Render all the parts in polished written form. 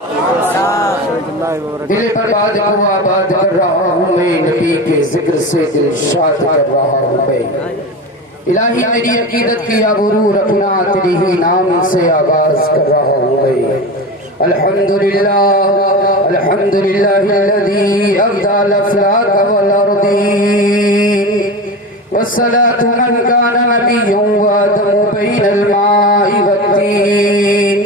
دل برباد کو آباد کر رہا ہوں میں، نبی کے ذکر سے دل شاد کر رہا ہوں میں۔ الہی میری عقیدت کی عبور رکھنا، تیری ہی نام سے آغاز کر رہا ہوں میں۔ الحمدللہ الذی ابدع الافلاک والارضین، والصلاة من کان نبیا وآدم بین الماء والتین،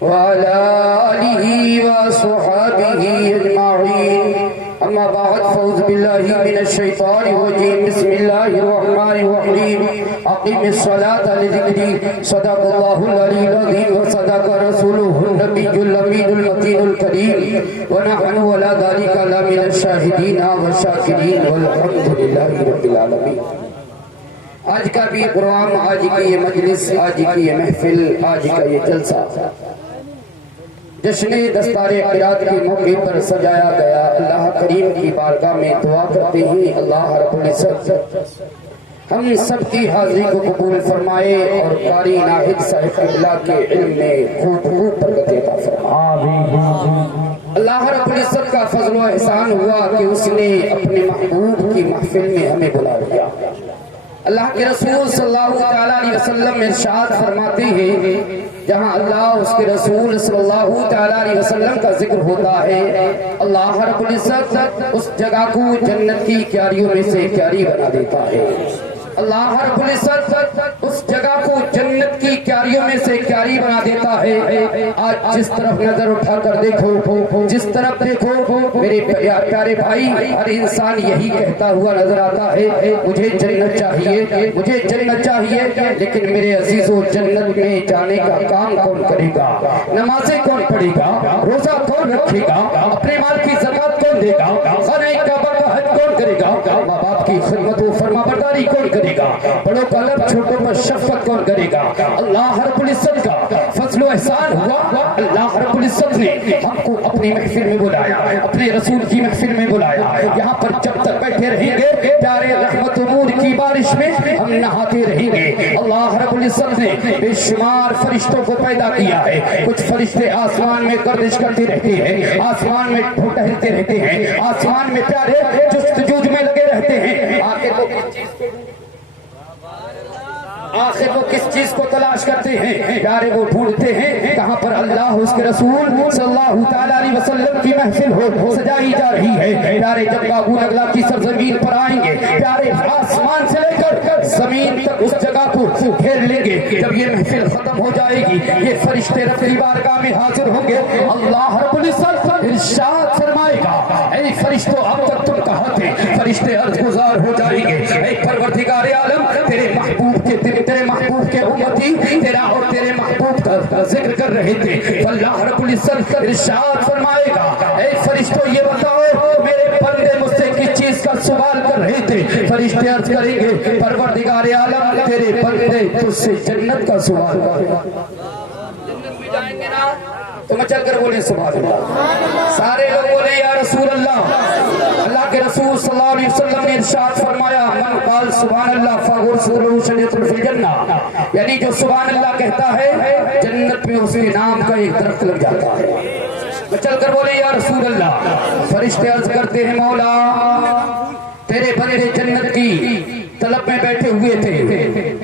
وعلى آلہ وصحبہ اجمعین۔ اما بعد فاعوذ باللہ من الشیطان الرجیم، بسم اللہ الرحمن الرحیم۔ اقم الصلاة لذکری، صدق اللہ العلی العظیم وصدق رسولہ النبی الامین المتین الکریم، ونحن علی ذلک لمن الشاہدین والشاکرین، والحمد للہ رب العالمین۔ آج کا بھی پروگرام، آج کی یہ مجلس، آج کی یہ محفل، آج کا یہ جلسہ جشن دستار قرات کے موقع پر سجایا گیا۔ اللہ کریم کی بارگاہ میں دعا کرتے ہیں اللہ رب العزت ہم سب کی حاضری کو قبول فرمائے اور قاری ناہید صاحب اللہ کے علم میں خوب برکت عطا فرمائے۔ اللہ رب العزت کا فضل و احسان ہوا کہ اس نے اپنے محبوب کی محفل میں ہمیں بلا لیا۔ اللہ کے رسول صلی اللہ علیہ وسلم ارشاد فرماتے ہیں، جہاں اللہ اس کے رسول صلی اللہ علیہ وسلم کا ذکر ہوتا ہے، اللہ رب العزت اس جگہ کو جنت کی کیاریوں میں سے کیاری بنا دیتا ہے۔ اللہ رب العزت اس جگہ کو جنت کی کیاریوں میں سے کیاری بنا دیتا ہے۔ آج جس طرف نظر اٹھا کر دیکھو، جس طرف دیکھو میرے پیارے بھائی، ہر انسان یہی کہتا ہوا نظر آتا ہے، مجھے جنت چاہیے، مجھے جنت چاہیے، لیکن میرے عزیزو جنت میں جانے کا کام کون کرے گا؟ نمازیں کون پڑھے گا؟ روزہ کون رکھے گا؟ اپنے مال کی زکات کون دے گا؟ خانہ کعبہ کا حج کون کرے گا؟ ماں باپ کی خدمت و فرما برداری کون کرے گا؟ بڑوں کا لب چھوٹوں پر شفقت کون کرے گا؟ اللہ رب العزت کا فضل و احسان ہوا، اللہ رب العزت نے ہم کو اپنی محفل میں بلایا، اپنے رسول کی محفل میں بلایا۔ یہاں پر جب تک بیٹھے رہیں گے پیارے رحمت نور کی بارش میں ہم نہاتے رہیں گے۔ اللہ رب العزت نے بے شمار فرشتوں کو پیدا کیا ہے۔ کچھ فرشتے آسمان میں گردش کرتے رہتے ہیں، آسمان میں ٹہلتے رہتے ہیں، آسمان میں پیارے جستجو میں لگے رہتے ہیں۔ آخر وہ کس چیز کو تلاش کرتے ہیں؟ پیارے وہ ڈھونڈتے ہیں کہاں پر اللہ اس کے رسول صلی اللہ علیہ وسلم کی محفل ہو سجائی جا رہی ہے۔ پیارے جب بابو نگلا کی سرزمین پر آئیں گے، پیارے آسمان سے لے کر زمین تک اس جگہ کو گھیر لیں گے۔ جب یہ محفل ختم ہو جائے گی، یہ فرشتے رب کی بارگاہ میں حاضر ہوں گے۔ اللہ رب العزت ارشاد فرمائے گا، اے فرشتوں اب تک تم کہاں تھے؟ فرشتے عرض گزار ہو جائیں گے، اے پروردگار عالم تیرے محبوب کے امتی تیرا اور تیرے محبوب کا ذکر کر رہے تھے۔ اللہ رب العزت ارشاد فرمائے گا، اے فرشتوں یہ بتاؤ میرے بندے مجھ سے کس چیز کا سوال کر رہے تھے؟ فرشتے عرض کریں گے پروردگار عالم تیرے بندے تجھ سے جنت کا سوال کر رہے ہیں۔ جنت میں جائیں گے نا تو مچل کر بولیں سبحان اللہ، سارے لوگ بولیں یا رسول اللہ۔ اللہ کے رسول صلی اللہ علیہ وسلم نے ارشاد فرمایا، من قال سبحان اللہ فغرسلہ شجرۃ فی الجنہ، یعنی جو سبحان اللہ کہتا ہے جنت میں اس کے نام کا ایک درخت لگ جاتا ہے۔ چل کر بولے یا رسول اللہ۔ فرشتے عرض کرتے ہیں مولا تیرے بندے جنت کی طلب میں بیٹھے ہوئے تھے،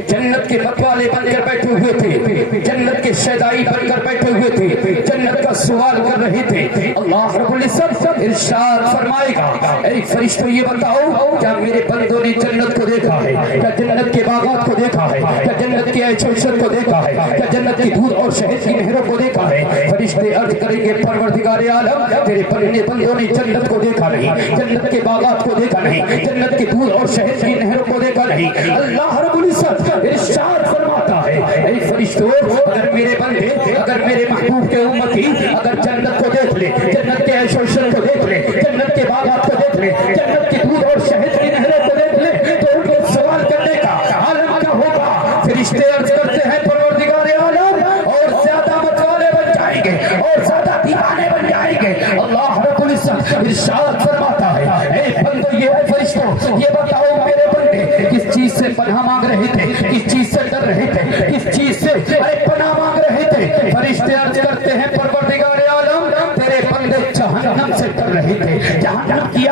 جنت کے متوالے بن کر بیٹھے ہوئے تھے، جنت کے شیدائی بن کر بیٹھے ہوئے تھے، جنت کا سوال کر رہے تھے۔ اللہ رب العزت ارشاد فرمائے گا، اے فرشتوں یہ بتاؤ کیا میرے بندوں نے جنت کو دیکھا ہے؟ کیا جنت کے باغات کو دیکھا ہے؟ کیا جنت کی عیش و عشرت کو دیکھا ہے؟ کیا جنت کی دودھ اور شہد کی نہروں کو دیکھا ہے؟ فرشتے عرض کریں گے پروردگار عالم تیرے بندوں نے جنت کو دیکھا نہیں، جنت کے باغات کو دیکھا نہیں، جنت کی دودھ اور شہد کی نہروں کو دیکھا نہیں۔ اللہ رب العزت ارشاد فرماتا ہے، اے فرشتوں اگر میرے بندے، اگر میرے محبوب کے امتی اگر جنت کو دیکھ لے، جنت کے عیش و عشرت کو دیکھ لے، جنت کے باغات کو دیکھ لے، جنت کی دودھ اور شہد کی نہروں کو دیکھ لے، تو ان کو سوال کرنے کا عالم کیا ہوگا؟ فرشتے عرض کرتے ہیں پروردگار عالم اور زیادہ متوالے بن جائیں گے اور زیادہ دیوانے بن جائیں گے۔ اللہ رب العزت ارشاد فرماتا ہے، اے بندو یہ فرشتوں یہ بتاؤ میرے بندے کس چیز سے پناہ مانگ رہے تھے، کس چیز سے ڈر رہے تھے، کس چیز سے پناہ مانگ رہے تھے؟ فرشتے عرض کرتے ہیں پروردگار عالم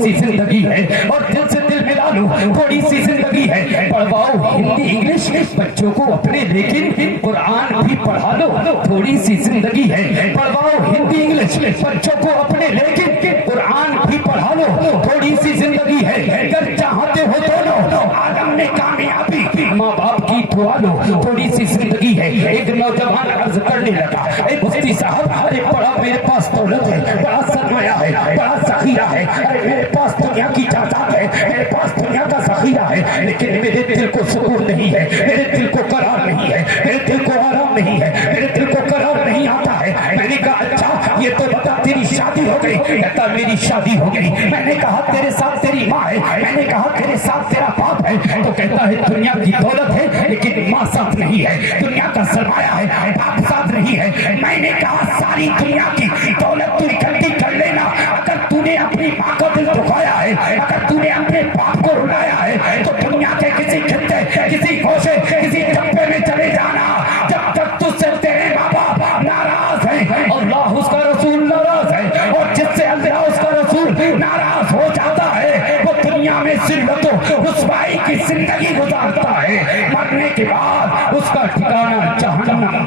سی زندگی ہے اور دل سے دل ملا لو تھوڑی سی زندگی ہے پڑھواؤ ہندی انگلش بچوں کو اپنے لیکن قرآن بھی پڑھا لو تھوڑی سی زندگی ہے پڑھواؤ ہندی انگلش بچوں کو اپنے لیکن قرآن بھی پڑھا لو تھوڑی سی زندگی ہے اگر چاہتے ہو دونوں عالم میں کامیابی ماں باپ کی دعا لو تھوڑی سی زندگی ہے ایک نوجوان عرض کرنے لگا اے مفتی صاحب ارے بڑا میرے پاس دولت ہے بڑا سرمایہ ہے بڑا ذخیرہ ہے ارے میرے پاس دنیا کی جائیداد ہے میرے پاس دنیا کا ذخیرہ ہے لیکن میرے دل کو سکون نہیں ہے میرے دل کو قرار نہیں ہے میرے دل کو آرام نہیں ہے میرے دل کو قرار نہیں آتا ہے میں نے کہا اچھا یہ تو بتا تیری شادی ہو گئی کہتا میری شادی ہو گئی میں نے کہا تیرے ساتھ تیری ماں ہے میں نے کہا تیرے ساتھ تیرا باپ ہے تو کہتا ہے دنیا کی دولت ہے لیکن ماں ساتھ نہیں ہے دنیا کا سرمایہ ہے باپ ساتھ نہیں ہے میں نے کہا ساری دنیا کی دولت تو اکٹھی کر لینا اگر تو نے اپنی ماں کو دل دکھایا ہے اگر تو نے اپنے باپ کو رلایا ہے تو دنیا کے کسی خطے کسی کوشے کسی ڈبے میں چلے جانا جب تک تجھ سے تیرے ماں باپ ناراض ہیں اور اللہ اس کا رسول ناراض ہے اور جس سے اللہ اس کا رسول ناراض ہو جاتا ہے وہ دنیا میں ذلت و رسوائی کی زندگی گزارتا ہے مرنے کے بعد اس کا ٹھکانہ جہنم بنا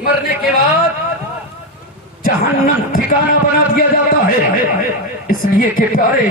مرنے کے بعد جہنم ٹھکانہ بنا دیا جاتا ہے اس لیے کہ پیارے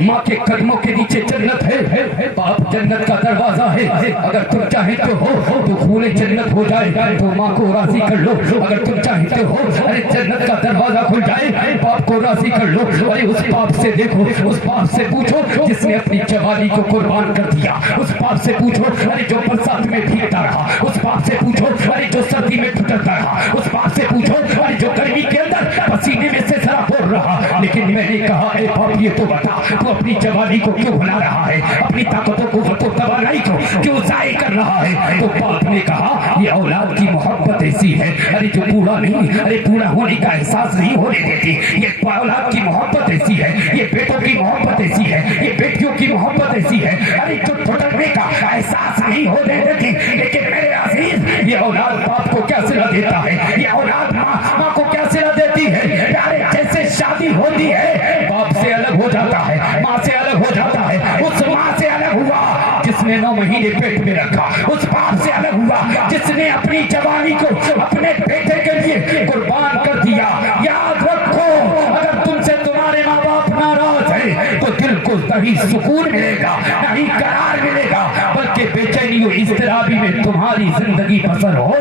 ماں کے قدموں کے نیچے جنت ہے باپ جنت کا دروازہ ہے اگر تم چاہتے ہو تو خون جنت ہو جائے تو ماں کو راضی کر لو اگر تم چاہتے ہو ارے جنت کا دروازہ کھل جائے باپ کو راضی کر لو ارے اس باپ سے دیکھو اس باپ سے پوچھو جس نے اپنی جوانی کو قربان کر دیا اس باپ سے پوچھو ارے جو برسات میں بھیگتا رہا اس باپ سے پوچھو ارے جو سردی میں ٹھٹرتا رہا اس باپ سے پوچھو ارے جو گرمی کے اندر پسینے میں سے سرا بول رہا لیکن میں نے کہا اے باپ یہ تو بتا تو اپنی جوانی کو کیوں بھلا رہا ہے اپنی طاقتوں کو توانائی کو کیوں ضائع کر رہا ہے تو باپ نے کہا یہ اولاد کی محبت ایسی ہے ارے جو بوڑھا نہیں ارے بوڑھا ہونے کا احساس نہیں ہونے دیتی یہ اولاد کی محبت ایسی ہے یہ بیٹوں کی محبت ایسی ہے یہ بیٹیوں کی محبت ایسی ہے ارے جو ٹھٹکنے کا احساس نہیں ہونے دیتی لیکن میرے عزیز یہ اولاد باپ کو کیا صلہ دیتا ہے یہ اولاد ماں کو کیا صلہ دیتی ہے پیارے جیسے شادی ہوتی ہے باپ سے الگ ہو جاتا ہے ماں سے الگ ہو جاتا ہے اس ماں سے الگ ہوا جس نے 9 مہینے پیٹ میں رکھا اس باپ سے الگ ہوا جس نے اپنی جوانی کو اپنے بیٹے کے لیے قربان کر دیا یاد رکھو اگر تم سے تمہارے ماں باپ ناراض ہیں تو دل کو نہیں سکون ملے گا نہیں قرار ملے گا بلکہ بے چینی و اضطرابی میں تمہاری زندگی بسر ہو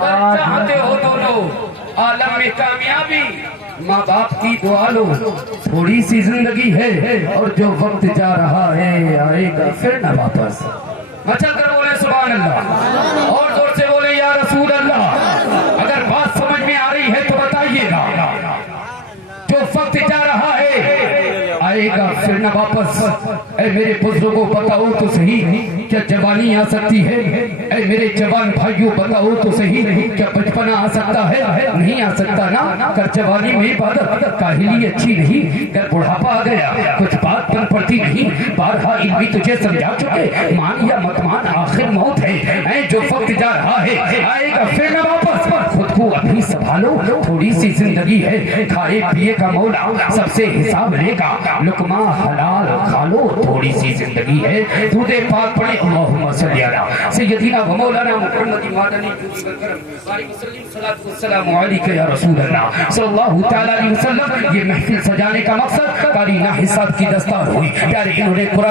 چاہتے ہو دونوں عالم میں کامیابی ماں باپ کی دعا لو تھوڑی سی زندگی ہے اور جو وقت جا رہا ہے آئے گا پھر نہ واپس مچل کر بولے سبحان اللہ اور زور سے بولے یا رسول اللہ اگر بات سمجھ میں آ رہی ہے تو بتائیے گا جو وقت جا رہا ہے آئے گا پھر نہ واپس اے میرے بزرگوں بتاؤ تو صحیح کیا جوانی آ سکتی ہے اے میرے جوان بھائیوں بتاؤ تو صحیح کیا بچپنا آ سکتا ہے نہیں آ سکتا نا کر جوانی میں عبادت کاہلی اچھی نہیں کر بڑھاپا آ گیا کچھ بات بن پڑتی نہیں بارہا علمی تجھے سمجھا چکے مان یا مت مان آخر موت ہے اے جو وقت جا رہا ہے آئے گا پھر نہ واپس خود کو ابھی سنبھالو تھوڑی سی زندگی ہے کھائے پیے کا مولا سب سے حساب لے گا لقمہ حلال کھا لو تھوڑی سی زندگی ہے درود پاک پڑھے اللہم صلی علی سیدنا و مولانا محمد مدنی السلام علیکم یا رسول اللہ صلی اللہ تعالی علیہ وسلم یہ محفل سجانے کا مقصد قاری ناحِ صاحب کی دستار ہوئی پیارے انہوں نے قرآن